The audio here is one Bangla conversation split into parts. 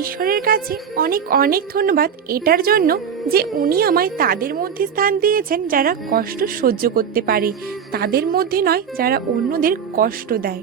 ঈশ্বরের কাছে অনেক অনেক ধন্যবাদ এটার জন্য যে উনি আমায় তাদের মধ্যে স্থান দিয়েছেন যারা কষ্ট সহ্য করতে পারে, তাদের মধ্যে নয় যারা অন্যদের কষ্ট দেয়।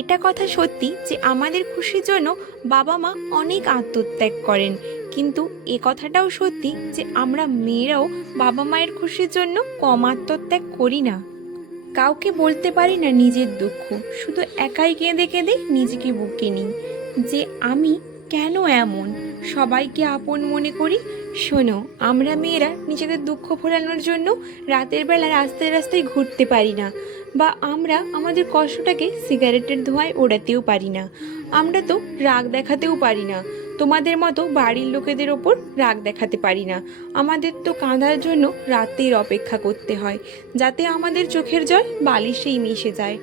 এটা কথা সত্যি যে আমাদের খুশির জন্য বাবা মা অনেক আত্মত্যাগ করেন, কিন্তু এ কথাটাও সত্যি যে আমরা মেয়েরাও বাবা মায়ের খুশির জন্য কম আত্মত্যাগ করি না। কাউকে বলতে পারি না নিজের দুঃখ, শুধু একাই কেঁদে কেঁদে নিজেকে বুকে নিই যে আমি কেন এমন, সবাইকে আপন মনে করি। শোনো, আমরা মেয়েরা নিজেদের দুঃখ ভোলানোর জন্য রাতের বেলা রাস্তায় রাস্তায় ঘুরতে পারি না, বা আমরা আমাদের কষ্টটাকে সিগারেটের ধোঁয়ায় ওড়াতেও পারি না। আমরা তো রাগ দেখাতেও পারি না, তোমাদের মতো বাড়ির লোকেদের ওপর রাগ দেখাতে পারি না। আমাদের তো কাঁদার জন্য রাতের অপেক্ষা করতে হয়, যাতে আমাদের চোখের জল বালিশেই মিশে যায়।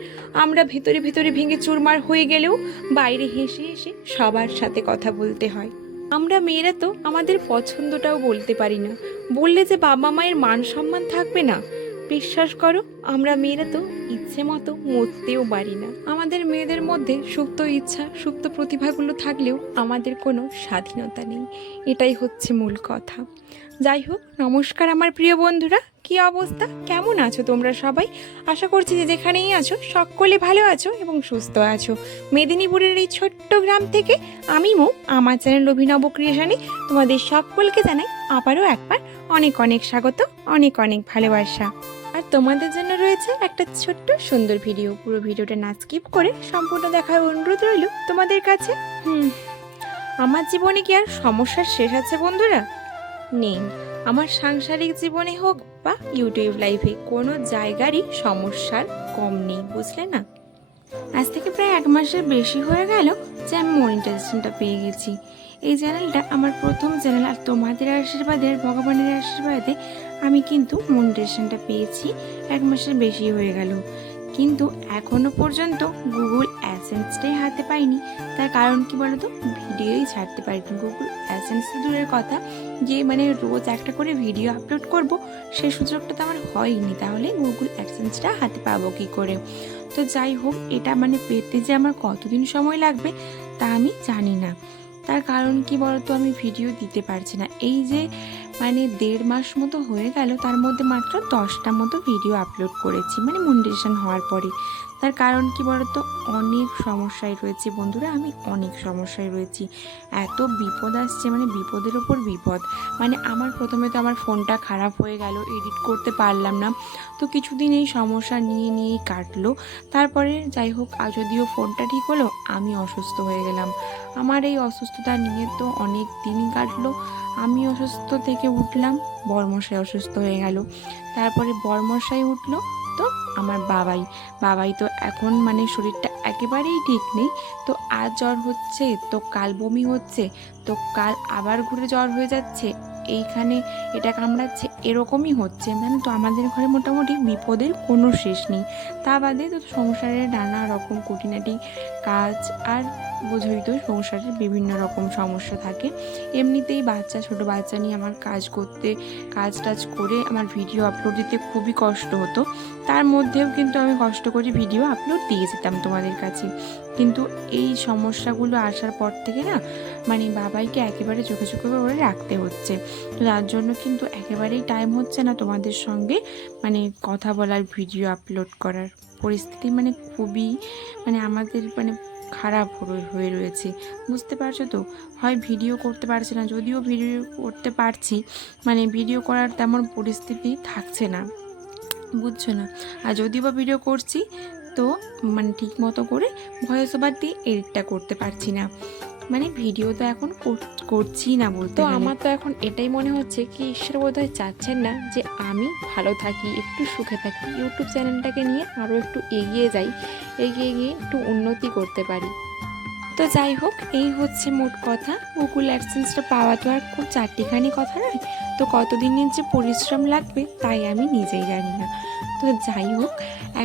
আমরা ভেতরে ভেতরে ভেঙে চুরমার হয়ে গেলেও বাইরে হেসে হেসে সবার সাথে কথা বলতে হয়। আমরা মেয়েরা তো আমাদের পছন্দটাও বলতে পারি না, বললে যে বাবা মায়ের মান সম্মান থাকবে না। বিশ্বাস করো, আমরা মেয়েরা তো ইচ্ছে মতো মরতেও পারি না। আমাদের মেয়েদের মধ্যে সুপ্ত ইচ্ছা, সুপ্ত প্রতিভাগুলো থাকলেও আমাদের কোনো স্বাধীনতা নেই, এটাই হচ্ছে মূল কথা। যাই হোক, নমস্কার আমার প্রিয় বন্ধুরা, কি অবস্থা, কেমন আছো তোমরা সবাই? আশা করছি যে যেখানেই আছো সকলে ভালো আছো এবং সুস্থ আছো। মেদিনীপুরের এই ছোট্ট গ্রাম থেকে আমি মৌ, আমার চ্যানেল অভিনব ক্রিয়েশনে তোমাদের সকলকে জানাই আবারও একবার অনেক অনেক স্বাগত, অনেক অনেক ভালোবাসা। আর তোমাদের জন্য রয়েছে একটা ছোট্ট সুন্দর ভিডিও। পুরো ভিডিওটা না স্কিপ করে সম্পূর্ণ দেখার অনুরোধ রইল তোমাদের কাছে। আমার জীবনে কি আর সমস্যার শেষ আছে বন্ধুরা? নেই। আমার সাংসারিক জীবনে হোক বা ইউটিউব লাইফে কোনো জায়গারই সমস্যার কম নেই, বুঝলে না? আজ থেকে প্রায় 1 মাসের বেশি হয়ে গেল যে আমি মনিটাইজেশনটা পেয়ে গেছি। এই চ্যানেলটা আমার প্রথম চ্যানেল, আর তোমাদের আশীর্বাদে আর ভগবানের আশীর্বাদে আমি কিন্তু মনিটাইজেশনটা পেয়েছি 1 মাসের বেশি হয়ে গেল, কিন্তু এখনো পর্যন্ত গুগল অ্যাডসেন্সটাই হাতে পাইনি। তার কারণ কি বলতো, ভিডিওই ছাড়তে পারিনি। গুগল অ্যাডসেন্স দূরের কথা, যে রোজ একটা করে ভিডিও আপলোড করব সেই সুযোগটা তো আমার হয়নি, তাহলে গুগল অ্যাডসেন্সটা হাতে পাবো কি করে? তো যাই হোক, এটা পেতে যে আমার কতদিন সময় লাগবে তা আমি জানি না। তার কারণ কি বলতো, আমি ভিডিও দিতে পারছি না। এই যে 1.5 মাস মতো হয়ে গেল, তার মধ্যে মাত্র 10টা মতো ভিডিও আপলোড করেছি মনিটাইজেশন হওয়ার পরে। তার কারণ কি বলতো, অনেক সমস্যায় রয়েছে বন্ধুরা, আমি অনেক সমস্যায় রয়েছি। এত বিপদ আসছে, বিপদের ওপর বিপদ। আমার প্রথমে তো আমার ফোনটা খারাপ হয়ে গেল, এডিট করতে পারলাম না। তো কিছুদিন এই সমস্যা নিয়েই কাটলো। তারপরে যাই হোক, যদিও ফোনটা ঠিক হলো, আমি অসুস্থ হয়ে গেলাম। আমার এই অসুস্থতা নিয়ে তো অনেক দিনই কাটলো। আমি অসুস্থ থেকে উঠলাম, বরমশাই অসুস্থ হয়ে গেল। তারপরে বরমশাই উঠলো, তো আমার বাবাই তো এখন শরীরটা একেবারেই ঠিক নেই। তো আজ জ্বর হচ্ছে, তো কাল বমি হচ্ছে, তো কাল আবার ঘুরে জ্বর হয়ে যাচ্ছে, এইখানে এটা কামড়াচ্ছে, এরকমই হচ্ছে। তো আমাদের ঘরে মোটামুটি বিপদের কোনো শেষ নেই। তা বাদে তো সংসারের নানা রকম খুঁটিনাটি কাজ, আর বোঝই তো সংসারের বিভিন্ন রকম সমস্যা থাকে। এমনিতেই ছোট বাচ্চা নিয়ে আমার কাজ টাজ করে আমার ভিডিও আপলোড দিতে খুবই কষ্ট হতো। তার মধ্যেও কিন্তু আমি কষ্ট করে ভিডিও আপলোড দিয়ে যেতাম তোমাদের কাছে। কিন্তু এই সমস্যাগুলো আসার পর থেকে না বাবাইকে একেবারে চোখে চোখে করে রাখতে হচ্ছে। তো তার জন্য কিন্তু একেবারেই টাইম হচ্ছে না তোমাদের সঙ্গে কথা বলার, ভিডিও আপলোড করার। পরিস্থিতি খুবই আমাদের খারাপ হয়ে রয়েছে, বুঝতে পারছো তো? হয় ভিডিও করতে পারছি না, যদিও ভিডিও করতে পারছি ভিডিও করার তেমন পরিস্থিতি থাকছে না, বুঝছো না? আর যদিও বা ভিডিও করছি তো ঠিক মতো করে ভয়েস ওভার দিয়ে এডিটটা করতে পারছি না। ভিডিও তো এখন করছি না বলতে। তো আমার তো এখন এটাই মনে হচ্ছে কি ঈশ্বর বোধহয় চাচ্ছেন না যে আমি ভালো থাকি, একটু সুখে থাকি, ইউটিউব চ্যানেলটাকে নিয়ে আরও একটু এগিয়ে যাই, এগিয়ে গিয়ে একটু উন্নতি করতে পারি। তো যাই হোক, এই হচ্ছে মোট কথা। গুগল অ্যাডসেন্সটা পাওয়া তো আর খুব চারটিখানি কথা নয়। তো কতদিনের যে পরিশ্রম লাগবে তাই আমি নিজেই জানি না। তো তো যাই হোক,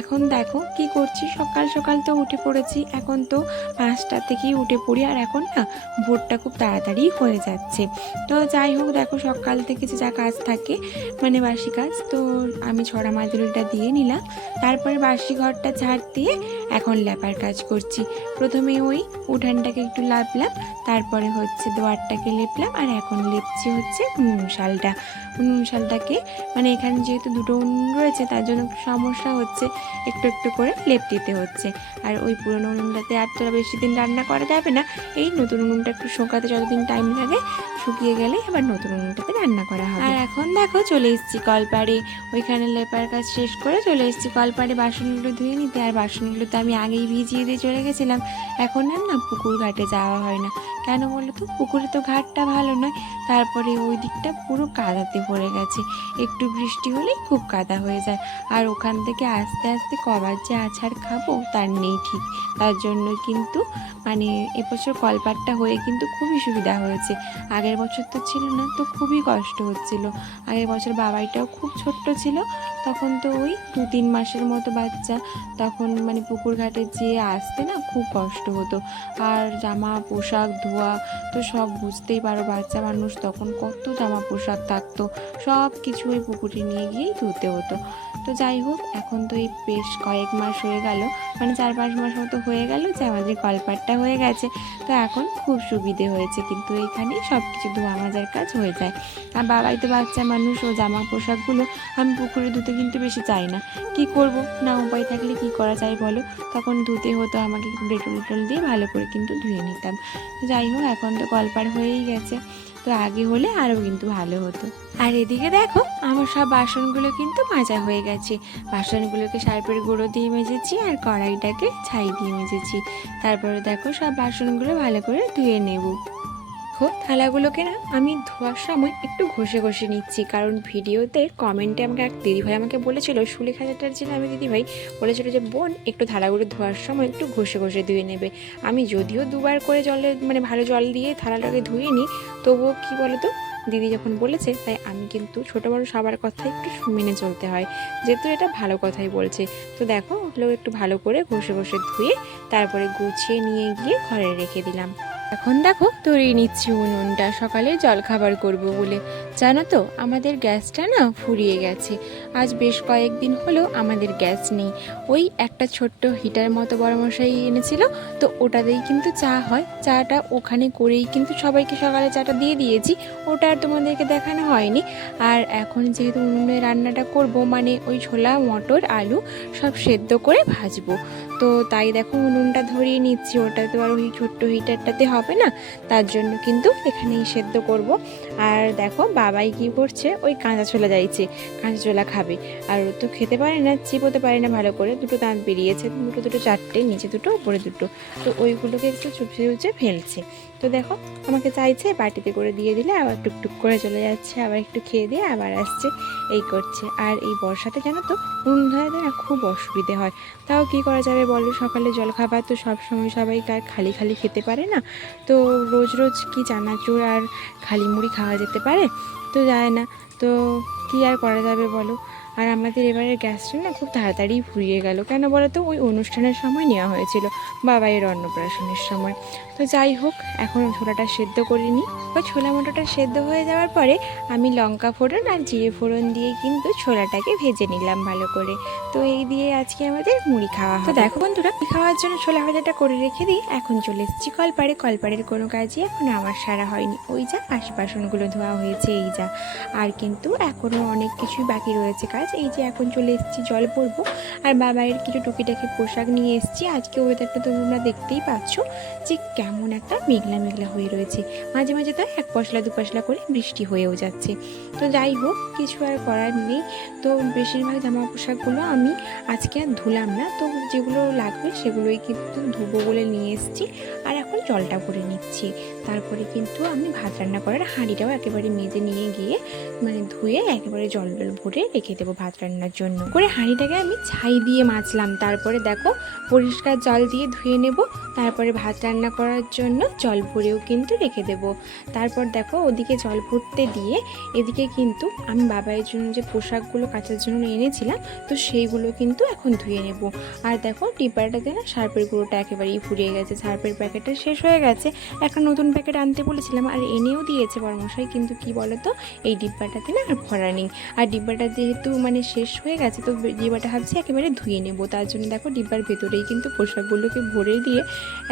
এখন দেখো কি করছি, সকাল সকাল তো উঠে পড়েছি, এখন তো 5টা থেকেই উঠে পড়ি, আর এখন না ভোরটা খুব তাড়াতাড়ি হয়ে যাচ্ছে। তো যাই হোক, দেখো সকাল থেকে যে যা কাজ থাকে মানে বাসি কাজ, তো আমি ছড়া মাদুরিটা দিয়ে নিলাম, তারপরে বাসি ঘরটা ঝাড় দিয়ে এখন লেপার কাজ করছি। প্রথমে ওই উঠানটাকে একটু লাপলাম, তারপরে হচ্ছে দোয়ারটাকে লেপলাম, আর এখন লেপছি হচ্ছে উনুন শালটা। উনুন শালটাকে মানে এখানে যেহেতু দুটো উনুন রয়েছে তার জন্য একটু সমস্যা হচ্ছে, একটু একটু করে লেপ দিতে হচ্ছে। আর ওই পুরোনো উনুনটাতে আর তো বেশি দিন রান্না করা যাবে না, এই নতুন উনুনটা একটু শুকাতে যতদিন টাইম লাগে, শুকিয়ে গেলে আবার নতুন উনুনটাতে রান্না করা হবে। আর এখন দেখো চলে এসেছি কলপাড়ে, ওইখানে লেপার কাজ শেষ করে চলে এসেছি কলপাড়ে বাসনগুলো ধুয়ে নিতে। আর বাসনগুলো তো আমি আগেই ভিজিয়ে দিয়ে চলে গেছিলাম, এখন আর না পুকুর ঘাটে যাওয়া হয় না। কেন বলো তো, পুকুরে তো ঘাটটা ভালো নয়, তারপরে ওই দিকটা পুরো কাদাতে ভরে গেছে, একটু বৃষ্টি হলেই খুব কাদা হয়ে যায়। আর ওখান থেকে আস্তে আস্তে কবার যে আছাড় খাবো তার নেই ঠিক। তার জন্য কিন্তু মানে এবছর কলপাটটা হয়ে কিন্তু খুবই সুবিধা হয়েছে, আগের বছর তো ছিল না, তো খুবই কষ্ট হচ্ছিল। আগের বছর বাবাইটাও খুব ছোট্ট ছিল, তখন তো ওই 2-3 মাসের মতো বাচ্চা, তখন মানে পুকুর ঘাটে যেয়ে আসতে না খুব কষ্ট হতো। আর জামা পোশাক ধোয়া তো সব বুঝতেই পারো, বাচ্চা মানুষ তখন কত জামা পোশাক থাকতো, সব কিছু ওই পুকুরে নিয়ে গিয়েই ধুতে হতো। তো যাই হোক, এখন তো এই বেশ কয়েক মাস হয়ে গেল, মানে 4-5 মাস মতো হয়ে গেল যে আমাদের কলপাটটা হয়ে গেছে। তো এখন খুব সুবিধে হয়েছে, কিন্তু এইখানেই সব কিছু ধোয়া মাজার কাজ হয়ে যায়। আর বাবাই তো বাচ্চা মানুষ, ও জামা পোশাকগুলো আমি পুকুরে ধুতে কিন্তু বেশি চাই না, কি করব না, উপায় থাকলে কি করা যায় বলো, তখন ধুতে হতো আমাকে, একটু ডেটল দিয়ে ভালো করে কিন্তু ধুয়ে নিতাম। তো যাই হোক, এখন তো কলপাড় হয়েই গেছে, তো আগে হলে আরও কিন্তু ভালো হতো। আর এদিকে দেখো আমার সব বাসনগুলো কিন্তু মাজা হয়ে গেছে, বাসনগুলোকে সার্ফের গুঁড়ো দিয়ে মেজেছি, আর কড়াইটাকে ছাই দিয়ে মেজেছি। তারপরে দেখো সব বাসনগুলো ভালো করে ধুয়ে নেব। থালাগুলোকে না আমি ধোয়ার সময় একটু ঘষে ঘষে নিচ্ছি, কারণ ভিডিওতে কমেন্টে আমাকে এক দিদিভাই আমাকে বলেছিল, সুলেখা চ্যাটার্জির আমি দিদিভাই বলেছিল যে বোন একটু থালাগুলো ধোয়ার সময় একটু ঘষে ঘষে ধুয়ে নেবে। আমি যদিও 2বার করে জলে মানে ভালো জল দিয়ে থালাটাকে ধুয়ে নিই, তবুও কী বলো তো, দিদি যখন বলেছে তাই আমি কিন্তু ছোটো বড়ো সবার কথা একটু মেনে চলতে হয়, যেহেতু এটা ভালো কথাই বলছে। তো দেখো ওগুলো একটু ভালো করে ঘষে ঘষে ধুয়ে তারপরে গুছিয়ে নিয়ে গিয়ে ঘরে রেখে দিলাম। এখন দেখো ধরিয়ে নিচ্ছি উনুনটা, সকালে জলখাবার করব বলে। জানো তো আমাদের গ্যাসটা না ফুরিয়ে গেছে, আজ বেশ কয়েকদিন হলো আমাদের গ্যাস নেই। ওই একটা ছোট্ট হিটার মতো বড়মশাই এনেছিল, তো ওটাতেই কিন্তু চা হয়, চাটা ওখানে করেই কিন্তু সবাইকে সকালে চাটা দিয়ে দিয়েছি, ওটা আর তোমাদেরকে দেখানো হয়নি। আর এখন যেহেতু উনুনে রান্নাটা করব, মানে ওই ছোলা মটর আলু সব সেদ্ধ করে ভাজবো, তো তাই দেখো উনুনটা ধরিয়ে নিচ্ছি। ওটা তো আর ওই ছোট্ট হিটারটাতে হবে না, তার জন্য কিন্তু এখানেই সেদ্ধ করব। আর দেখো বাবাই কি করছে, ওই কাঁচা ছোলা যাইছে, কাঁচা ছোলা খাবে, আর ও তো খেতে পারে না, চিবোতে পারে না ভালো করে, দুটো দাঁত বেরিয়েছে, দুটো চারটে, নিচে দুটো উপরে দুটো, তো ওইগুলোকে একটু চুপচে চুপচে ফেলছে। তো দেখো আমাকে চাইছে বাটিতে করে দিয়ে দিলে আবার টুকটুক করে চলে যাচ্ছে, আবার একটু খেয়ে দিয়ে আবার আসছে, এই করছে। আর এই বর্ষাতে জানো তো উনুন ধরাতে না খুব অসুবিধে হয়, তাও কি করা যাবে বলো, সকালে জলখাবার তো সবসময় সবাই আর খালি খালি খেতে পারে না, তো রোজ রোজ কি চানাচুর আর খালি মুড়ি খাওয়া যেতে পারে, তো যায় না, তো কি আর করা যাবে বলো। আর আমাদের এবারের গ্যাসটা না খুব তাড়াতাড়ি ফুরিয়ে গেল, কেন বলো তো, ওই অনুষ্ঠানের সময় নেওয়া হয়েছিল, বাবাইয়ের অন্নপ্রাশনের সময়। তো যাই হোক, এখন ছোলাটা সেদ্ধ করে নিই। ওই ছোলা মটরটা সেদ্ধ হয়ে যাওয়ার পরে আমি লঙ্কা ফোড়ন আর জিরে ফোড়ন দিয়ে কিন্তু ছোলাটাকে ভেজে নিলাম ভালো করে। তো এই দিয়ে আজকে আমাদের মুড়ি খাওয়া হবে। তো দেখো বন্ধুরা, খাওয়ার জন্য ছোলা ভাজাটা করে রেখে দিই, এখন চলে এসেছি কলপাড়ে। কলপাড়ের কোনো কাজই এখন আমার সারা হয়নি, ওই যা বাসনগুলো ধোয়া হয়েছে এই যা, আর কিন্তু এখনও অনেক কিছুই বাকি রয়েছে কাজ। এই যে এখন চলে এসেছি জল পরবো, আর বাবাইয়ের কিছু টুকিটাকি পোশাক নিয়ে এসেছি। আজকে ওয়েদারটা তোমরা দেখতেই পাচ্ছ যে কেমন একটা মেঘলা মেঘলা হয়ে রয়েছে, মাঝে মাঝে তো 1 পশলা 2 পশলা করে বৃষ্টি হয়েও যাচ্ছে। তো যাই হোক, কিছু আর করার নেই। তো বেশিরভাগ জামা পোশাকগুলো আমি আজকে আর ধুলাম না, তো যেগুলো লাগবে সেগুলোই কিন্তু ধুবো বলে নিয়ে এসেছি। আর এখন জলটা ভরে নিচ্ছি, তারপরে কিন্তু আমি ভাত রান্না করার হাঁড়িটাও একেবারে মেজে নিয়ে গিয়ে মানে ধুয়ে একেবারে জল ভরে রেখে দেবো ভাত রান্নার জন্য করে। হাঁড়িটাকে আমি ছাই দিয়ে মাজলাম, তারপরে দেখো পরিষ্কার জল দিয়ে ধুয়ে নেব, তারপরে ভাত রান্না করার করার জন্য জল ভরেও কিন্তু রেখে দেব। তারপর দেখো ওদিকে জল ভরতে দিয়ে এদিকে কিন্তু আমি বাবাইয়ের জন্য যে পোশাকগুলো কাচার জন্য এনেছিলাম তো সেইগুলো কিন্তু এখন ধুয়ে নেব। আর দেখো ডিব্বাটাতে না সার্ফের গুঁড়োটা একেবারেই ফুরিয়ে গেছে, সার্ফের প্যাকেটটা শেষ হয়ে গেছে। একটা নতুন প্যাকেট আনতে বলেছিলাম আর এনেও দিয়েছে বড়মশাই, কিন্তু কি বলতো এই ডিব্বাটাতে না আর ভরা নেই। আর ডিব্বাটা যেহেতু মানে শেষ হয়ে গেছে তো ডিব্বাটা ভাবছি একেবারে ধুয়ে নেব। তার জন্য দেখো ডিব্বার ভেতরেই কিন্তু পোশাকগুলোকে ভরে দিয়ে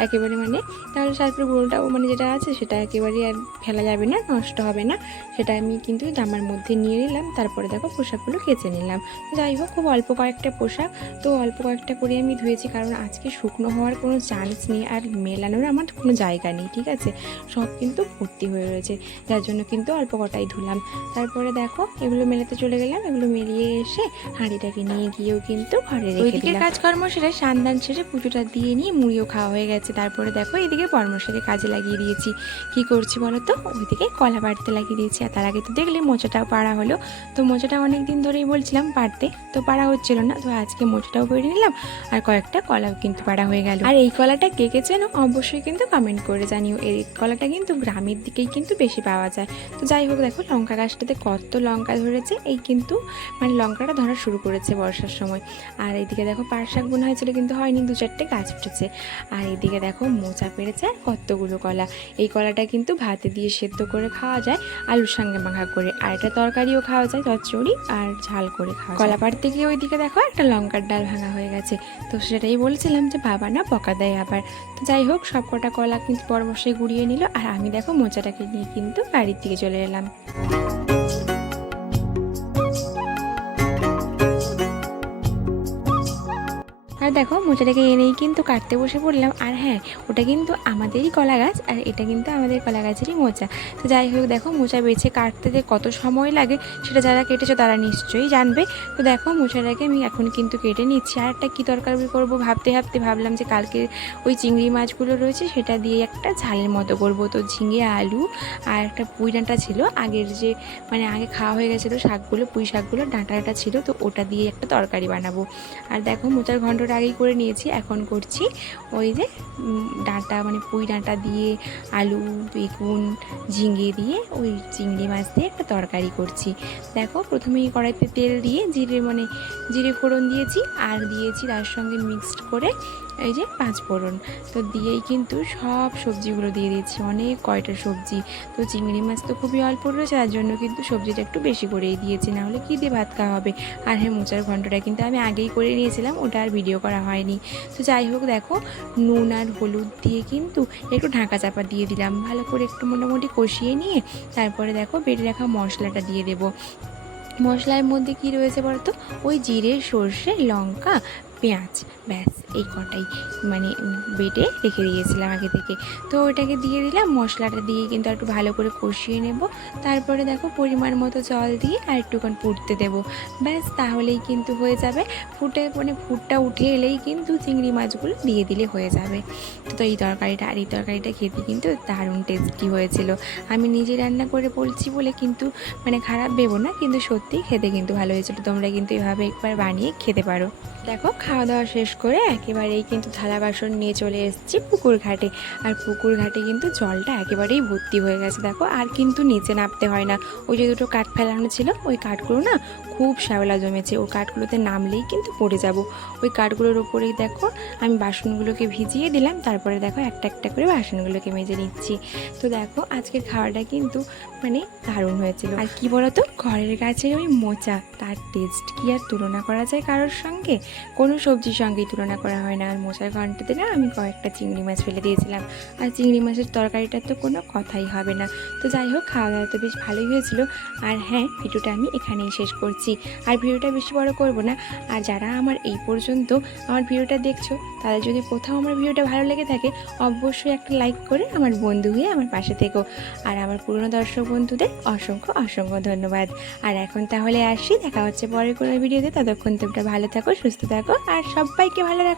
একেবারে মানে তাহলে সার্ফের গুঁড়োটাও মানে যেটা আছে সেটা একেবারে আর ফেলা যাবে না, নষ্ট হবে না, সেটা আমি কিন্তু জামার মধ্যে নিয়ে নিলাম। তারপরে দেখো পোশাকগুলো কেচে নিলাম। যাই হোক খুব অল্প কয়েকটা পোশাক, তো অল্প কয়েকটা করে আমি ধুয়েছি কারণ আজকে শুকনো হওয়ার কোনো চান্স নেই আর মেলানোর আমার কোনো জায়গা নেই, ঠিক আছে, সব কিন্তু ভর্তি হয়ে রয়েছে, যার জন্য কিন্তু অল্প কটাই ধুলাম। তারপরে দেখো এগুলো মেলাতে চলে গেলাম, এগুলো মেলিয়ে এসে হাঁড়িটাকে নিয়ে গিয়েও কিন্তু ঘরে রেখে দিলাম। কাজকর্ম সেরে সান্দান শেষে পুজোটা দিয়ে নিয়ে মুড়িও খাওয়া হয়ে গেছে। তারপরে দেখো এদিকে বর্মশাকে কাজে লাগিয়ে দিয়েছি। কি করছি বলো তো, ওইদিকে কলা পাড়তে লাগিয়ে দিয়েছি। আর তার আগে তো দেখলে মোচাটাও পাড়া হলো, তো মোচাটা অনেক দিন ধরেই বলছিলাম পাড়তে, তো পাড়া হচ্ছিল না, তো আজকে মোচাটাও পেড়ে নিলাম আর কয়েকটা কলাও কিন্তু পাড়া হয়ে গেল। আর এই কলাটা কে কে চেনো অবশ্যই কিন্তু কমেন্ট করে জানিও। এই কলাটা কিন্তু গ্রামের দিকেই কিন্তু বেশি পাওয়া যায়। তো যাই হোক দেখো লঙ্কা গাছটাতে কত লঙ্কা ধরেছে, এই কিন্তু মানে লঙ্কাটা ধরা শুরু করেছে বর্ষার সময়। আর এইদিকে দেখো পাট শাক বোনা হয়েছিল কিন্তু হয়নি, 2-4টে গাছ উঠেছে। আর এইদিকে দেখো মোচা পেড়েছে আর কতগুলো কলা। এই কলাটা কিন্তু ভাতে দিয়ে সেদ্ধ করে খাওয়া যায়, আলুর সঙ্গে মাখা করে, আর এটা তরকারিও খাওয়া যায়, চচ্চড়ি আর ঝাল করে খাওয়া যায়। কলা পাড়তে গিয়ে ওইদিকে দেখো একটা লঙ্কার ডাল ভাঙা হয়ে গেছে, তো সেটাই বলছিলাম যে বাবা না বকা দেয় আবার। তো যাই হোক সব কটা কলা কিন্তু বড়মশাই গুঁড়িয়ে নিল আর আমি দেখো মোচাটাকে নিয়ে কিন্তু বাড়ির দিকে চলে এলাম। আর দেখো মোচাটাকে এনেই কিন্তু কাটতে বসে পড়লাম। আর হ্যাঁ ওটা কিন্তু আমাদেরই কলা গাছ আর এটা কিন্তু আমাদের কলা গাছেরই মোচা। তো যাই হোক দেখো মোচা বেছে কাটতে যে কত সময় লাগে সেটা যারা কেটেছো তারা নিশ্চয়ই জানবে। তো দেখো মোচাটাকে আমি এখন কিন্তু কেটে নিচ্ছি। আর একটা কী তরকারি করবো ভাবতে ভাবতে ভাবলাম যে কালকে ওই চিংড়ি মাছগুলো রয়েছে সেটা দিয়ে একটা ঝালের মতো করবো। তো ঝিঙে আলু আর একটা পুঁই ডাঁটা ছিল আগের যে মানে আগে খাওয়া হয়ে গেছিলো শাকগুলো, পুঁই শাকগুলো ডাঁটাটা ছিল, তো ওটা দিয়ে একটা তরকারি বানাবো। আর দেখো মোচার ঘন্টটা আগেই করে নিয়েছি, এখন করছি ওই যে ডাঁটা মানে পুঁই ডাঁটা দিয়ে আলু বেগুন ঝিঙে দিয়ে ওই চিংড়ি মাছ দিয়ে একটা তরকারি করছি। দেখো প্রথমেই কড়াইতে তেল দিয়ে জিরে ফোড়ন দিয়েছি আর দিয়েছি তার সঙ্গে মিক্সড করে এই যে 5 ফোড়ন, তো দিয়েই কিন্তু সব সবজিগুলো দিয়ে দিয়েছি, অনেক কয়টা সবজি। তো চিংড়ি মাছ তো খুবই অল্প রয়েছে তার জন্য কিন্তু সবজিটা একটু বেশি করেই দিয়েছি, নাহলে কী দিয়ে ভাত খাওয়া হবে। আর হ্যাঁ মোচার ঘন্টটা কিন্তু আমি আগেই করে নিয়েছিলাম, ওটা আর ভিডিও করা হয়নি। তো যাই হোক দেখো নুন আর হলুদ দিয়ে কিন্তু একটু ঢাকা চাপা দিয়ে দিলাম, ভালো করে একটু মোটামুটি কষিয়ে নিয়ে তারপরে দেখো বেটে রাখা মশলাটা দিয়ে দেবো। মশলার মধ্যে কি রয়েছে বলতো, ওই জিরে সর্ষে লঙ্কা পেঁয়াজ, ব্যাস এই কটাই মানে বেটে রেখে দিয়েছিলাম আগে থেকে। তো ওটাকে দিয়ে দিলাম, মশলাটা দিয়ে কিন্তু একটু ভালো করে কষিয়ে নেব। তারপরে দেখো পরিমাণ মতো জল দিয়ে আর একটুক্ষণ ফুটতে দেবো, ব্যাস তাহলেই কিন্তু হয়ে যাবে। ফুটটা উঠে এলেই কিন্তু চিংড়ি মাছগুলো দিয়ে দিলে হয়ে যাবে। তো এই তরকারিটা খেতে কিন্তু দারুণ টেস্টি হয়েছিল। আমি নিজে রান্না করে বলছি বলে কিন্তু মানে খারাপ ভেবো না, কিন্তু সত্যিই খেতে কিন্তু ভালো হয়েছিল। তোমরা কিন্তু এভাবে একবার বানিয়ে খেতে পারো। দেখো খাওয়া দাওয়া শেষ করে একেবারেই কিন্তু থালা বাসন নিয়ে চলে এসেছি পুকুর ঘাটে। আর পুকুর ঘাটে কিন্তু জলটা একেবারেই ভর্তি হয়ে গেছে দেখো, আর কিন্তু নিচে নামতে হয় না। ওই যে দুটো কাঠ ফেলানো ছিল ওই কাঠগুলো না খুব শ্যাওলা জমেছে, ওই কাঠগুলোতে নামলেই কিন্তু পড়ে যাব। ওই কাঠগুলোর ওপরেই দেখো আমি বাসনগুলোকে ভিজিয়ে দিলাম, তারপরে দেখো একটা একটা করে বাসনগুলোকে মেজে নিচ্ছি। তো দেখো আজকের খাওয়াটা কিন্তু মানে দারুণ হয়েছিল। আর কি বলতো ঘরের কাছে ওই মোচা, তার টেস্ট কি আর তুলনা করা যায় কারোর সঙ্গে, কোনো সবজির সঙ্গেই তুলনা করা হয় না। আর মোচার ঘন্টাতে না আমি কয়েকটা চিংড়ি মাছ ফেলে দিয়েছিলাম, আর চিংড়ি মাছের তরকারিটার তো কোনো কথাই হবে না। তো যাই হোক খাওয়া দাওয়া তো বেশ ভালোই হয়েছিল। আর হ্যাঁ ভিডিওটা আমি এখানেই শেষ করছি, আর ভিডিওটা বেশি বড় করব না। আর যারা আমার এই পর্যন্ত আমার ভিডিওটা দেখছো তাদের যদি কোথাও আমার ভিডিওটা ভালো লেগে থাকে অবশ্যই একটা লাইক করে আমার বন্ধু হয়ে আমার পাশে থেকো। আর আমার পুরনো দর্শক বন্ধুদের অসংখ্য অসংখ্য ধন্যবাদ। আর এখন তাহলে আসি, দেখা হচ্ছে পরের কোনো ভিডিওতে। ততক্ষণ তোমরা ভালো থাকো, সুস্থ থাকো আর সবাইকে ভালো রাখো।